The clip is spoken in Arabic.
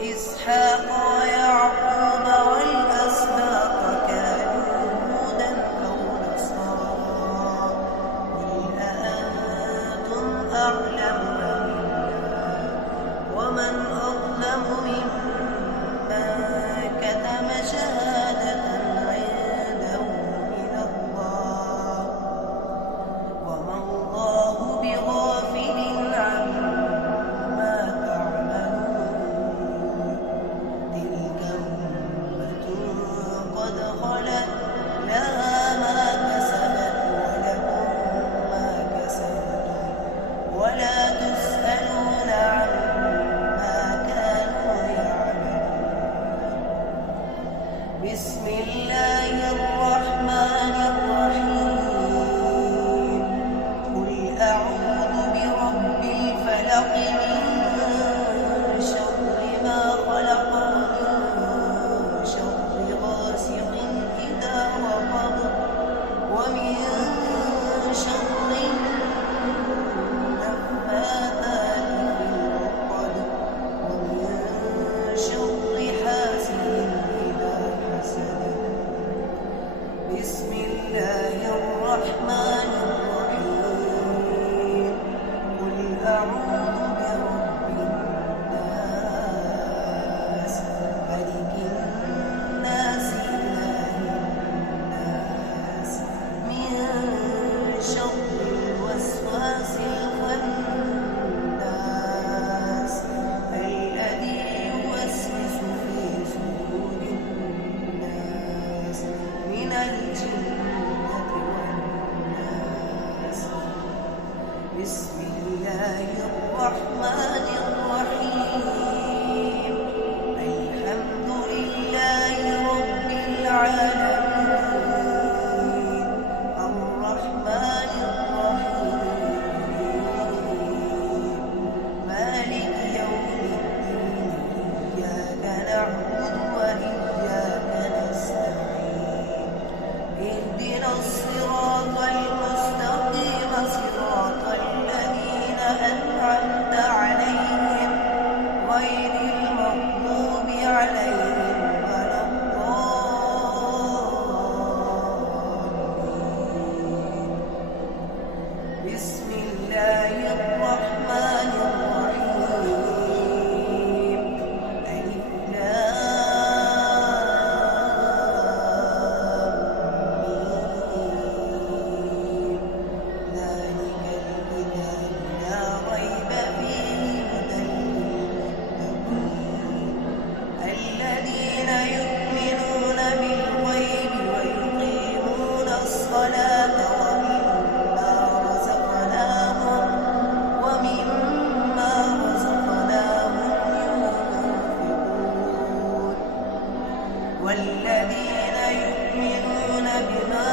وإسحاق ويعقوب والأسباط كانوا هودا أو نصارى قل أأنتم أعلم أم الله ومن أظلم ممن كتم شهادة عنده من الله وما الله بغافل عما تعملون تلك أمة قد خلت لها ما كسبت ولكم ما كسبتم ولا تسألون عما كانوا يعملون بسم الله الرحمن الرحيم قل أعوذ برب الفلق من شر ما خلق ومن شر غاسق إذا وقب ومن شر النفاثات في العقد ومن شر حاسد إذا حسد بسم الله الرحمن الرحيم قل أعوذ برب الناس ملك الناس إله الناس من شر الوسواس الخناس الذي يوسوس في صدور الناس من الجنة والناس بسم الله الرحمن الرحيم الحمد لله رب العالمين الرحمن الرحيم مالك يوم الدين إياك نعبد وإياك نستعين اهدنا الصراط المستقيم صراط الذين أنعمت عليهم غير المغضوب عليهم ولا الضالين بسم الله الرحمن الرحيم ألف لام ميم ذلك الكتاب لا ريب فيه هدى للمتقين الذين يؤمنون بالغيب ويقيمون الصلاة ومما رزقناهم ينفقون والذين يؤمنون بما